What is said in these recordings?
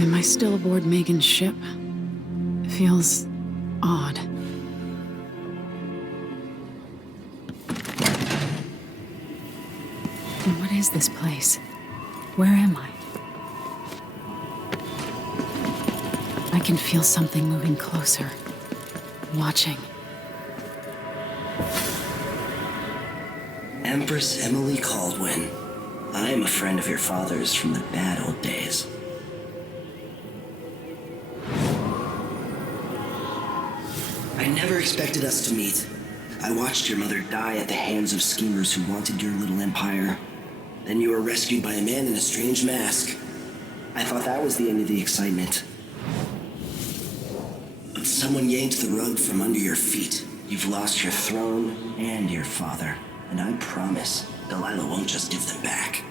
Am I still aboard Megan's ship? Feels odd. What is this place? Where am I? I can feel something moving closer. Watching. Empress Emily Caldwin. I am a friend of your father's from the bad old days. I never expected us to meet. I watched your mother die at the hands of schemers who wanted your little empire. Then you were rescued by a man in a strange mask. I thought that was the end of the excitement. But someone yanked the rug from under your feet. You've lost your throne and your father. And I promise, Delilah won't just give them back.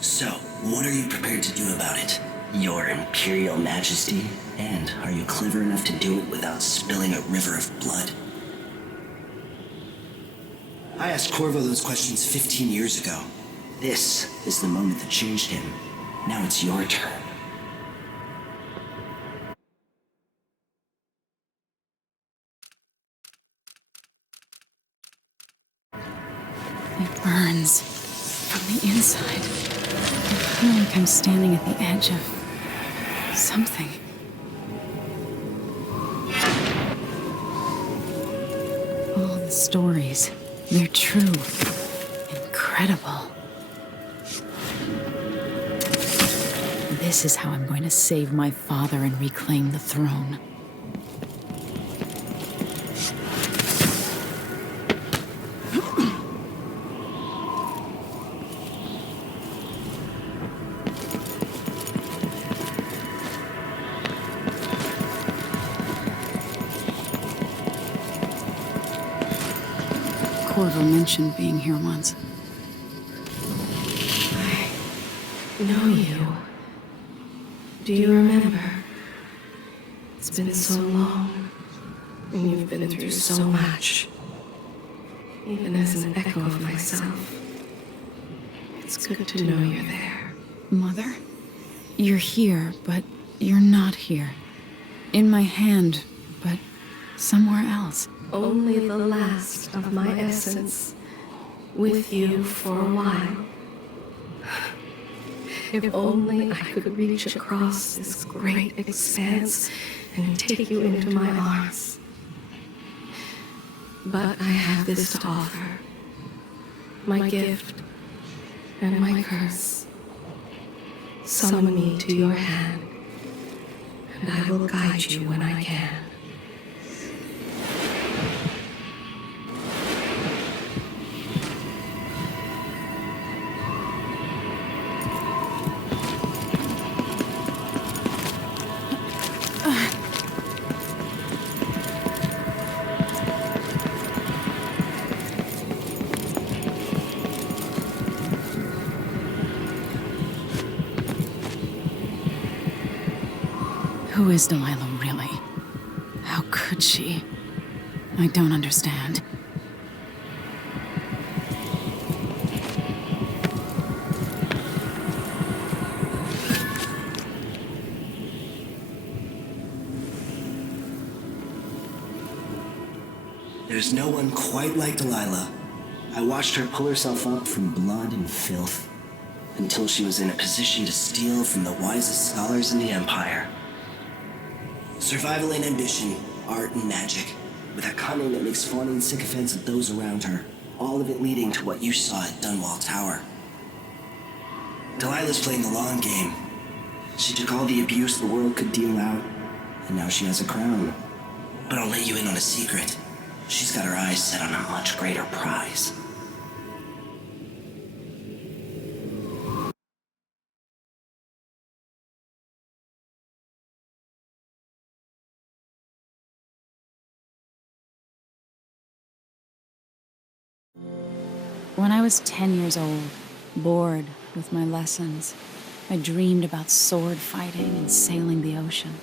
So, what are you prepared to do about it? Your Imperial Majesty? And are you clever enough to do it without spilling a river of blood? I asked Corvo those questions 15 years ago. This is the moment that changed him. Now it's your turn. It burns from the inside. I feel like I'm standing at the edge of something. All the stories, they're true. Incredible. This is how I'm going to save my father and reclaim the throne. Corvo mentioned being here once. I know you. Do you remember? It's been so long, and you've been through so much. Even as an echo of myself, it's good to know you're there. Mother? You're here, but you're not here. In my hand, but somewhere else. Only the last of my essence, with you for a while. If only I could reach across this great expanse and take you into my arms. But I have this to offer. My gift and my curse. Summon me to your hand, and I will guide you when I can. Who is Delilah, really? How could she? I don't understand. There's no one quite like Delilah. I watched her pull herself up from blood and filth, until she was in a position to steal from the wisest scholars in the Empire. Survival and ambition, art and magic, with a cunning that makes fawning sycophants of those around her, all of it leading to what you saw at Dunwall Tower. Delilah's playing the long game. She took all the abuse the world could deal out, and now she has a crown. But I'll let you in on a secret. She's got her eyes set on a much greater prize. When I was 10 years old, bored with my lessons, I dreamed about sword fighting and sailing the ocean.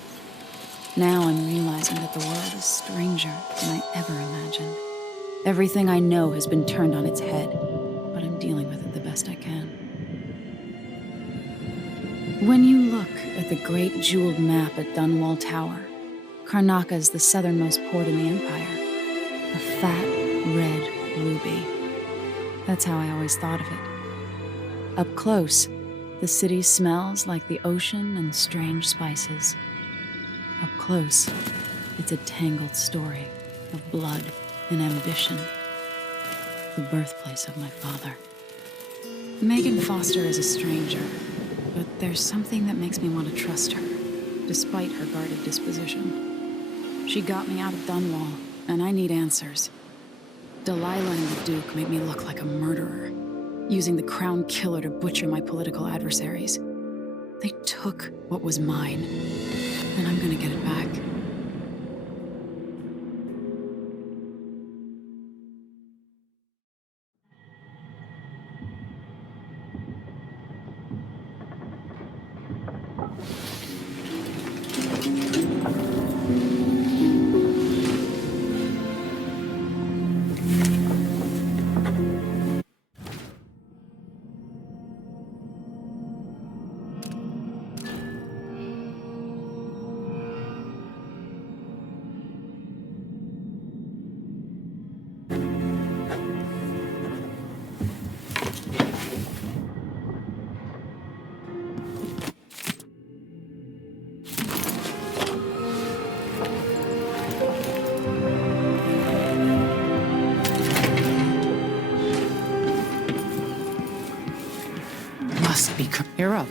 Now I'm realizing that the world is stranger than I ever imagined. Everything I know has been turned on its head, but I'm dealing with it the best I can. When you look at the great jeweled map at Dunwall Tower, Karnaca is the southernmost port in the Empire. A fat, red ruby. That's how I always thought of it. Up close, the city smells like the ocean and strange spices. Up close, it's a tangled story of blood and ambition. The birthplace of my father. Megan Foster is a stranger, but there's something that makes me want to trust her, despite her guarded disposition. She got me out of Dunwall, and I need answers. Delilah and the Duke made me look like a murderer, using the Crown Killer to butcher my political adversaries. They took what was mine, and I'm gonna get it back. Must be. You're up.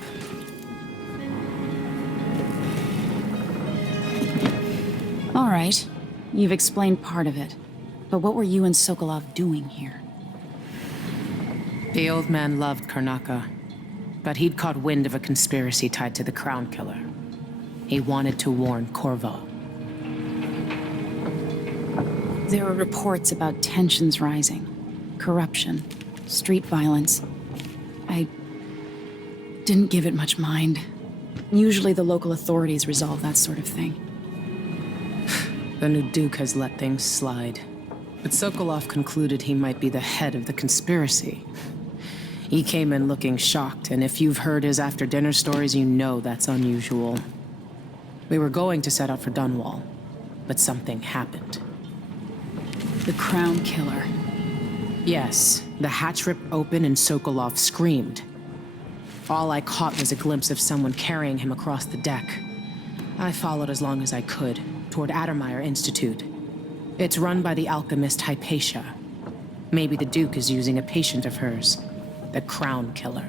All right. You've explained part of it. But what were you and Sokolov doing here? The old man loved Karnaca, but he'd caught wind of a conspiracy tied to the Crown Killer. He wanted to warn Corvo. There were reports about tensions rising, corruption, street violence. I didn't give it much mind. Usually the local authorities resolve that sort of thing. The new Duke has let things slide. But Sokolov concluded he might be the head of the conspiracy. He came in looking shocked, and if you've heard his after-dinner stories, you know that's unusual. We were going to set out for Dunwall, but something happened. The Crown Killer. Yes, the hatch ripped open and Sokolov screamed. All I caught was a glimpse of someone carrying him across the deck. I followed as long as I could, toward Addermeyer Institute. It's run by the alchemist Hypatia. Maybe the Duke is using a patient of hers, the Crown Killer.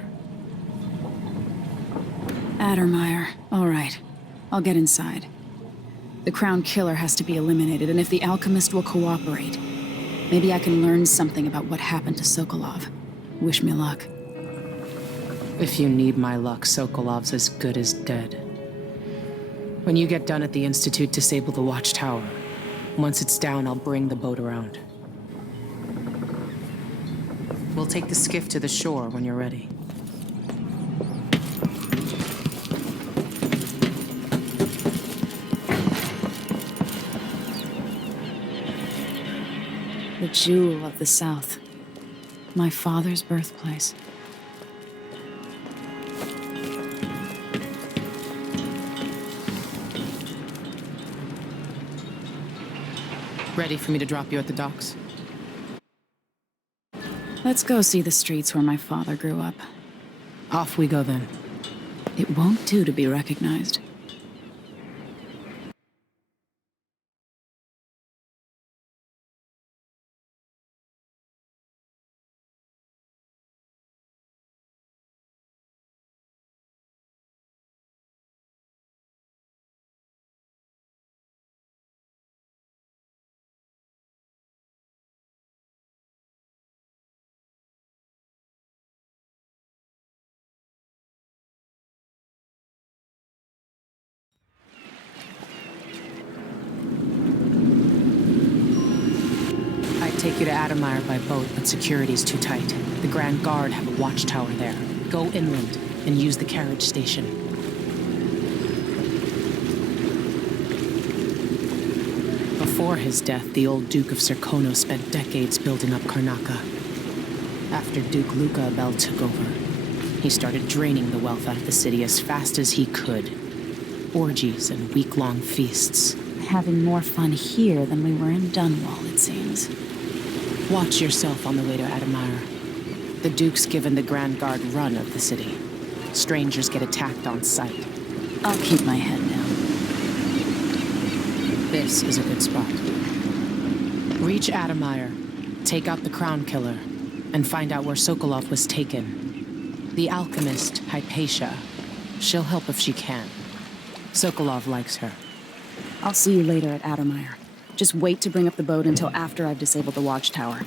Addermeyer. All right. I'll get inside. The Crown Killer has to be eliminated, and if the alchemist will cooperate, maybe I can learn something about what happened to Sokolov. Wish me luck. If you need my luck, Sokolov's as good as dead. When you get done at the Institute, disable the watchtower. Once it's down, I'll bring the boat around. We'll take the skiff to the shore when you're ready. The jewel of the South. My father's birthplace. Ready for me to drop you at the docks? Let's go see the streets where my father grew up. Off we go then. It won't do to be recognized. Take you to Addermeyer by boat, but security's too tight. The Grand Guard have a watchtower there. Go inland and use the carriage station. Before his death, the old Duke of Serkono spent decades building up Karnaca. After Duke Luca Abel took over, He started draining the wealth out of the city as fast as he could. Orgies and week-long feasts. Having more fun here than we were in Dunwall, it seems. Watch yourself on the way to Admire. The Duke's given the Grand Guard run of the city. Strangers get attacked on sight. I'll keep my head down. This is a good spot. Reach Admire, take out the Crown Killer, and find out where Sokolov was taken. The alchemist, Hypatia. She'll help if she can. Sokolov likes her. I'll see you later at Addermire. Just wait to bring up the boat until after I've disabled the watchtower.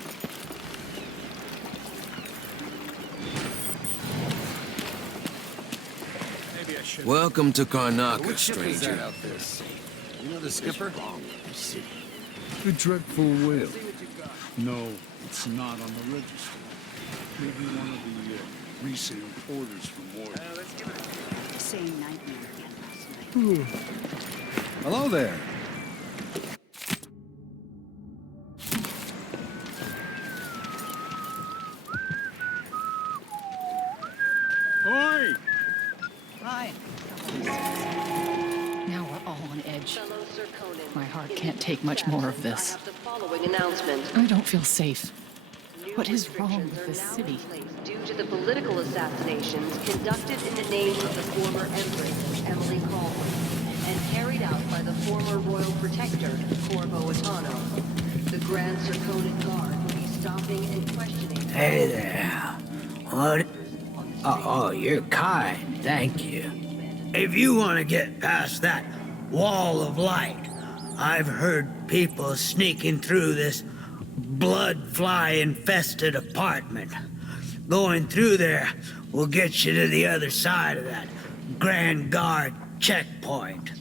Welcome to Karnaka, stranger. You know the skipper? The dreadful whale. No, it's not on the register. Maybe one of the resale orders from Ward. Same nightmare again last night. Hello there. Oi! Hi. Now we're all on edge. My heart can't take much more of this. I don't feel safe. What is wrong with this city? Due to the political assassinations conducted in the name of the former Empress, Emily Caldwell, and carried out by the former Royal Protector, Corvo Atano. The Grand Circonan Guard will be stopping and questioning... Hey there. What? Oh, you're kind. Thank you. If you want to get past that wall of light, I've heard people sneaking through this blood-fly-infested apartment. Going through there will get you to the other side of that Grand Guard checkpoint.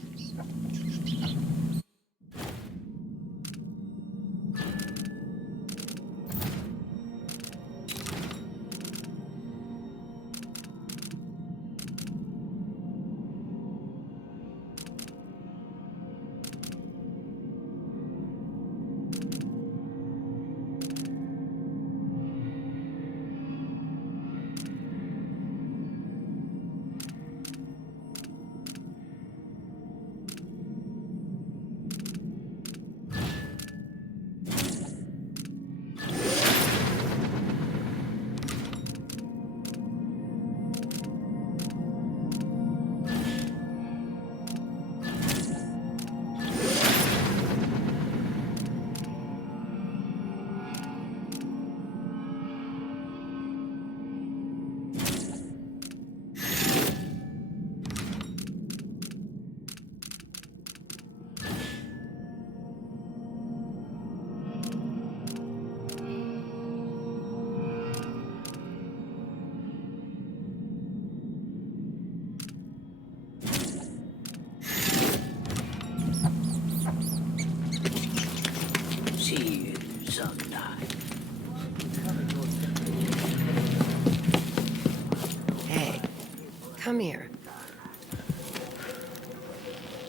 See you sometime. Hey, come here.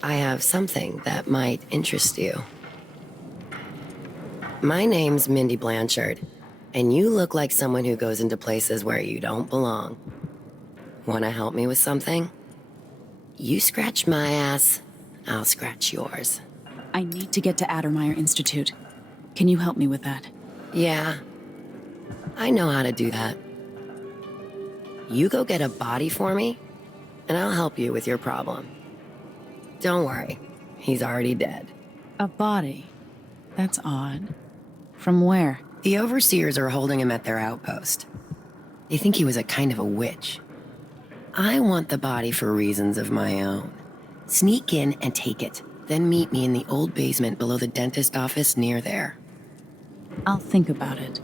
I have something that might interest you. My name's Mindy Blanchard, and you look like someone who goes into places where you don't belong. Wanna help me with something? You scratch my ass, I'll scratch yours. I need to get to Addermire Institute. Can you help me with that? Yeah, I know how to do that. You go get a body for me, and I'll help you with your problem. Don't worry, he's already dead. A body? That's odd. From where? The overseers are holding him at their outpost. They think he was a kind of a witch. I want the body for reasons of my own. Sneak in and take it, then meet me in the old basement below the dentist office near there. I'll think about it.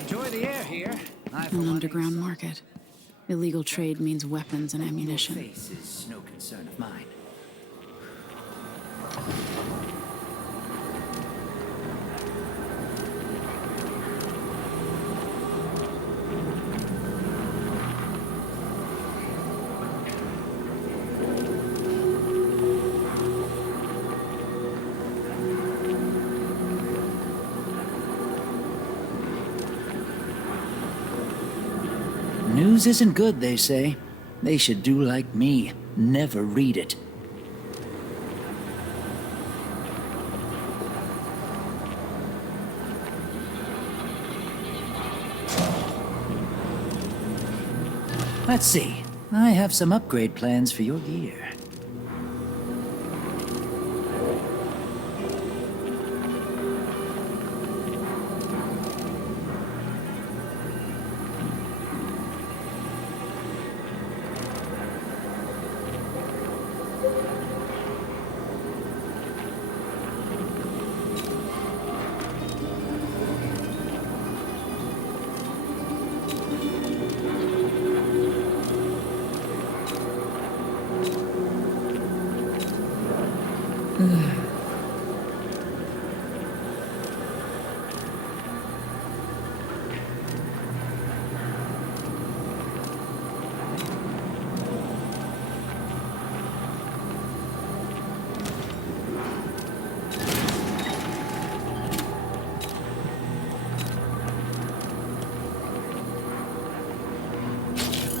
Enjoy the air here. An underground market. Illegal trade means weapons and ammunition. Face is no concern of mine. news isn't good, they say. They should do like me. Never read it. Let's see. I have some upgrade plans for your gear.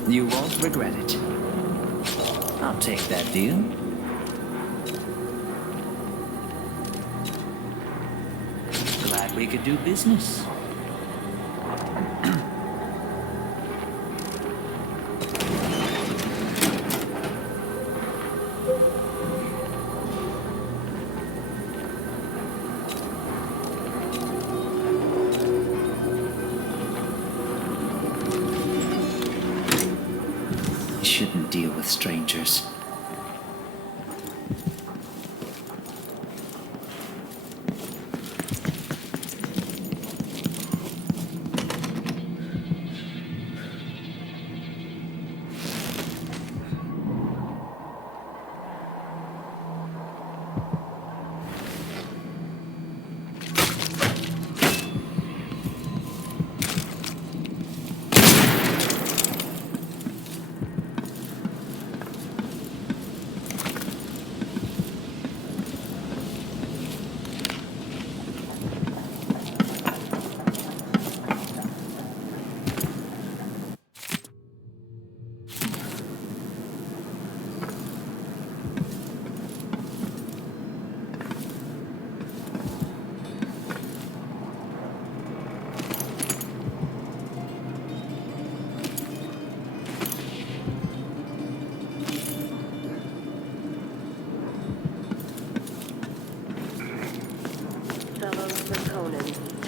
You won't regret it. I'll take that deal. Glad we could do business. Shouldn't deal with strangers.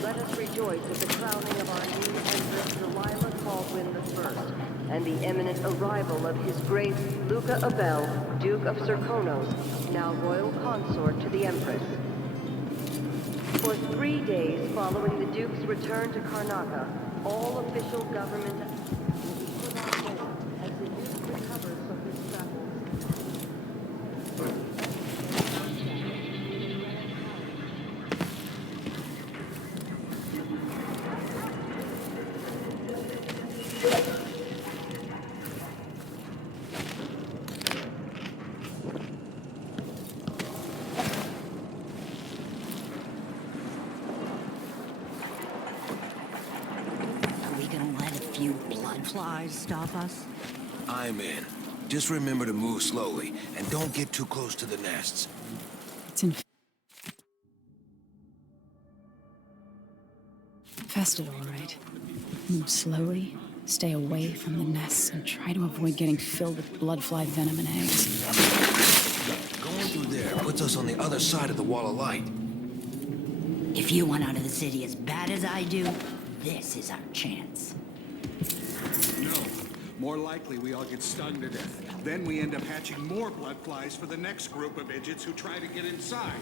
Let us rejoice at the crowning of our new Empress Delilah Baldwin I, and the imminent arrival of His Grace Luca Abel, Duke of Serkonos, now royal consort to the Empress. For 3 days following the Duke's return to Karnaca, all official government will be put on hold as the Duke recovers from his travels. Flies stop us? I'm in. Just remember to move slowly, and don't get too close to the nests. It's infested, all right. Move slowly, stay away from the nests, and try to avoid getting filled with bloodfly venom and eggs. Going through there puts us on the other side of the wall of light. If you want out of the city as bad as I do, this is our chance. No. More likely we all get stung to death. Then we end up hatching more blood flies for the next group of idiots who try to get inside.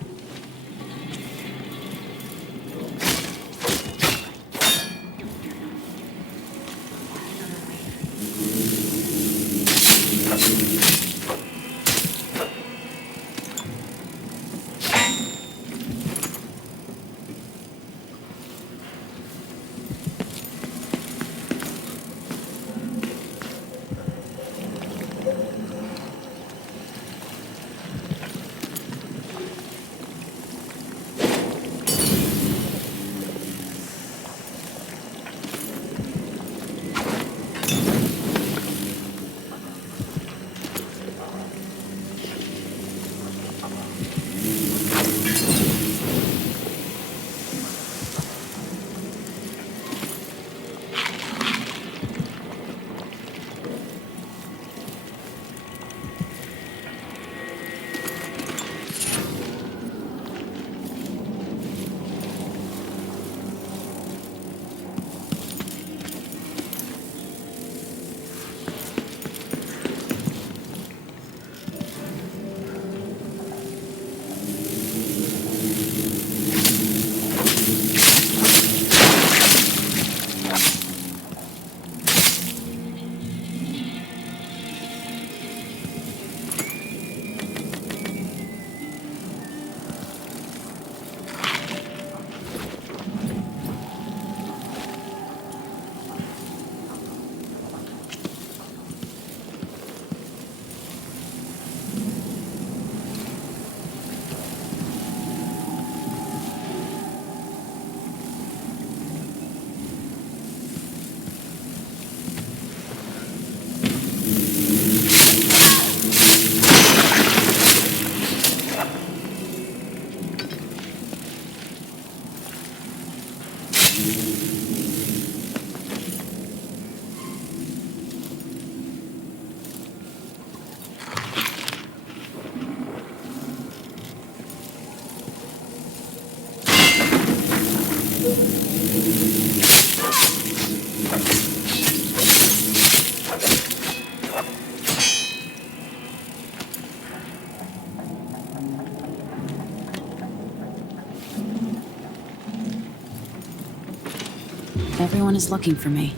Everyone is looking for me.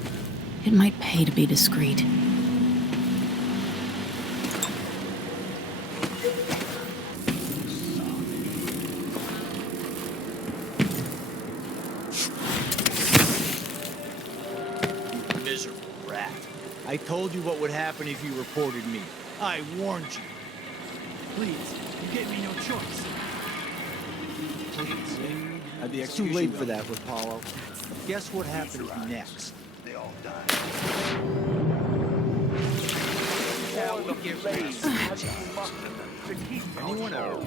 It might pay to be discreet. Miserable rat. I told you what would happen if you reported me. I warned you. Please, you gave me no choice. Please, it's too late for that, Apollo. Guess what happens next? They all die. How we get raised. Anyone else?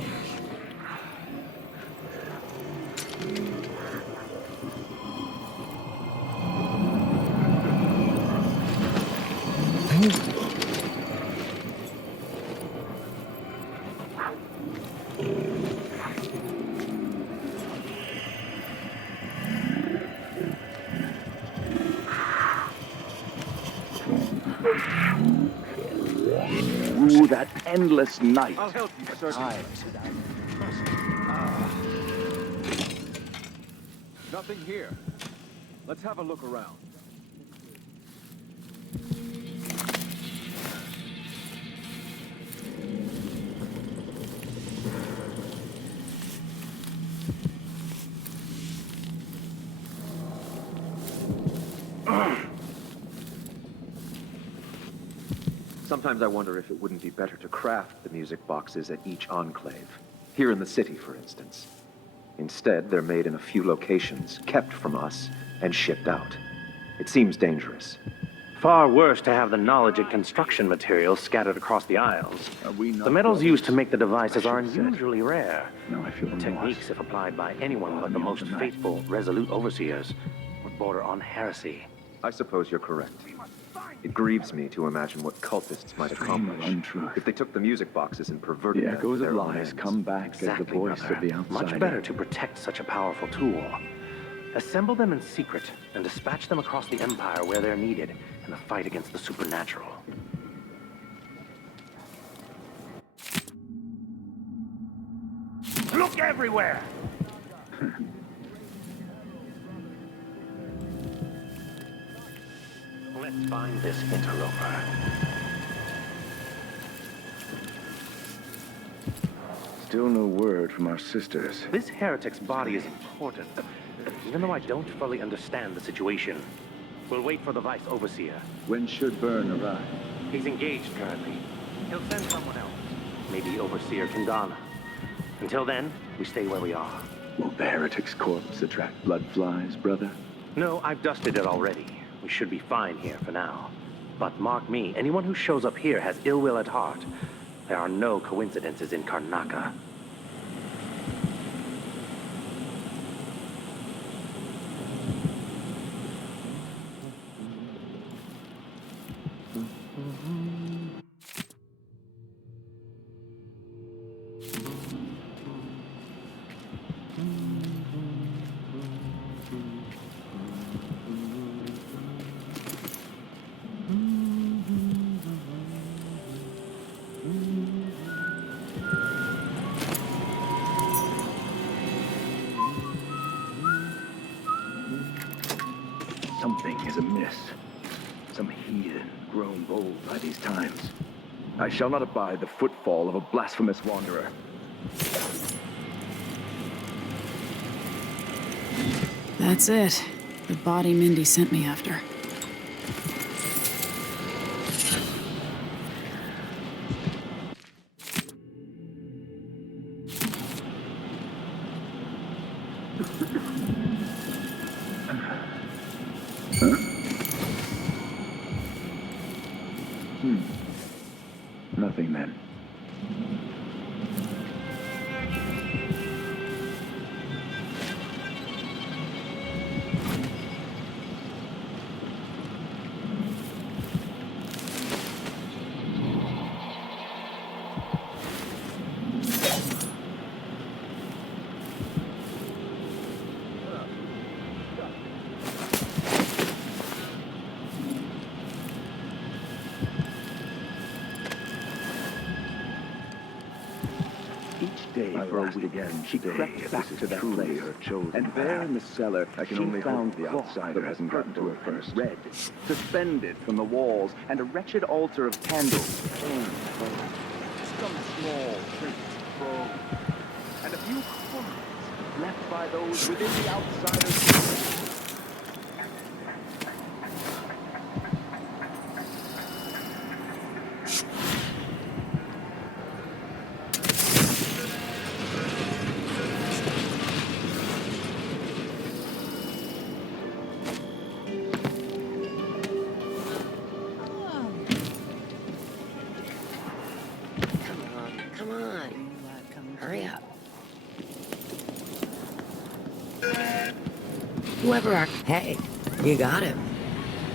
Through that endless night. I'll help you, sir. Nothing here. Let's have a look around. Sometimes I wonder if it wouldn't be better to craft the music boxes at each enclave. Here in the city, for instance. Instead, they're made in a few locations, kept from us, and shipped out. It seems dangerous. Far worse to have the knowledge and construction materials scattered across the aisles. The metals used to make the devices are unusually rare. No, I feel The techniques, if applied by anyone but the most faithful, resolute overseers, would border on heresy. I suppose you're correct. It grieves me to imagine what cultists might accomplish if they took the music boxes and perverted The them echoes to of their own lies ends. come back as the voice brother. of the outsider. Much better to protect such a powerful tool. Assemble them in secret and dispatch them across the Empire where they're needed in the fight against the supernatural. Look everywhere! Let's find this interloper. Still no word from our sisters. This heretic's body is important, even though I don't fully understand the situation. We'll wait for the Vice Overseer. When should Byrne arrive? He's engaged currently. He'll send someone else. Maybe Overseer Kingana. Until then, we stay where we are. Will the heretic's corpse attract blood flies, brother? No, I've dusted it already. We should be fine here for now. But mark me, anyone who shows up here has ill will at heart. There are no coincidences in Karnaca. Something is amiss. Some heathen grown bold by these times. I shall not abide the footfall of a blasphemous wanderer. That's it. The body Mindy sent me after. Nothing then. day for a week again. She crept back to that place, and there in the cellar, she found the outsider hasn't gotten to her first. Red, suspended from the walls, and a wretched altar of candles. Some small trinkets of bone, and a few coins left by those within the outsider's. Come on. Hurry up. Whoever are... Hey, you got it.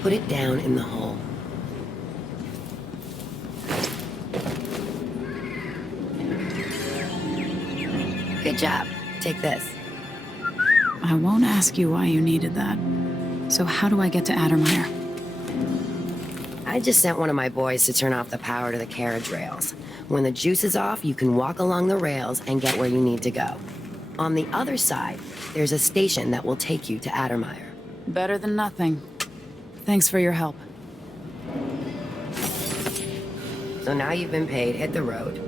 Put it down in the hole. Good job. Take this. I won't ask you why you needed that. So how do I get to Addermire? I just sent one of my boys to turn off the power to the carriage rails. When the juice is off, you can walk along the rails and get where you need to go. On the other side, there's a station that will take you to Addermire. Better than nothing. Thanks for your help. So now you've been paid, hit the road.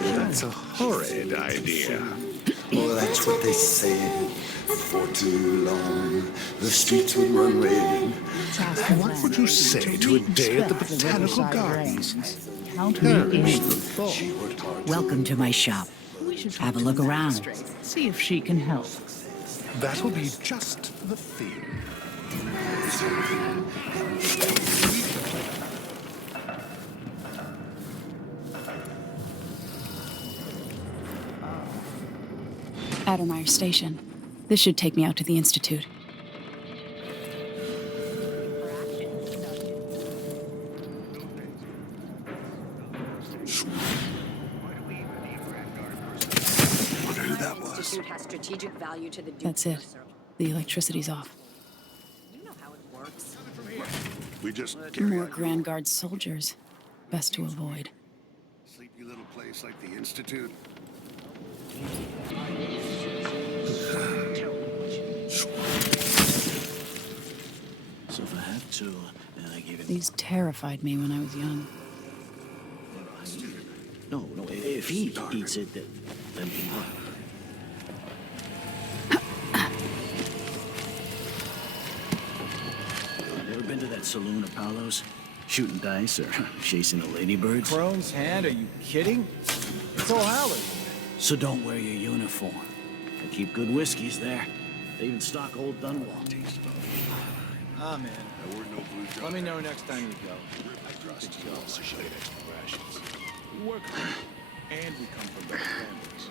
That's a horrid idea. Well, that's what they said. For too long, the streets would run red. What would you say to a day at the Botanical Gardens? Count me in. Welcome to my shop. Have a look around. See if she can help. That'll be just the thing. Addermire Station. This should take me out to the Institute. Wonder who that was. Institute has strategic value to the Duke. That's it. The electricity's off. You know how it works. We just More Grand Guard soldiers. Best to avoid. sleepy little place like the Institute. So if I have to, then I give it. These terrified me when I was young. No, if he eats it, then what? Ever been to that saloon of Paolo's? Shooting dice or chasing the ladybirds? Crone's hand? Are you kidding? It's O'Halloran. So don't wear your uniform. They keep good whiskeys there. They even stock old Dunwall. Ah, man. Let me know next time you go. We work hard, and we come from better families.